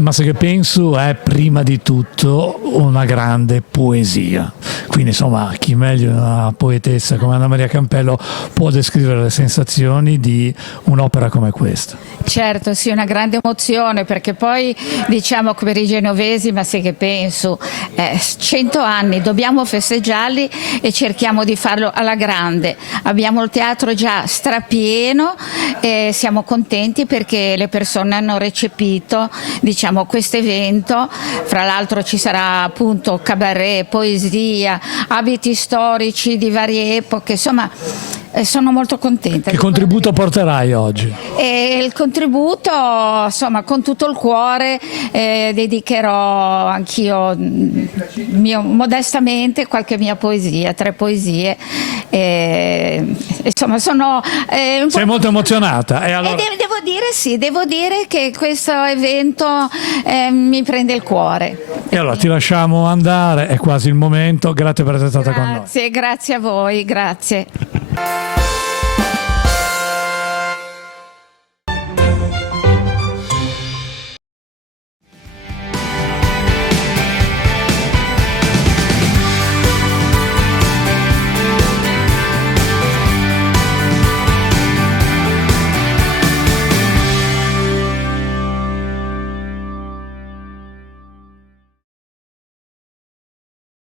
Ma se che penso è prima di tutto una grande poesia, quindi insomma chi meglio di una poetessa come Anna Maria Campello può descrivere le sensazioni di un'opera come questa? Certo, sì, una grande emozione, perché poi diciamo che per i genovesi, ma sì che penso, 100 anni, dobbiamo festeggiarli e cerchiamo di farlo alla grande. Abbiamo il teatro già strapieno e siamo contenti perché le persone hanno recepito, diciamo, questo evento. Fra l'altro ci sarà appunto cabaret, poesia, abiti storici di varie epoche, insomma sono molto contenta. Che contributo porterai oggi? E il contributo, insomma, con tutto il cuore dedicherò anch'io modestamente qualche mia poesia, 3 poesie. Insomma, sono Sei molto emozionata. E allora... devo dire sì, devo dire che questo evento mi prende il cuore. E allora ti lasciamo andare, è quasi il momento. Grazie per essere stata con noi. Grazie a voi, grazie.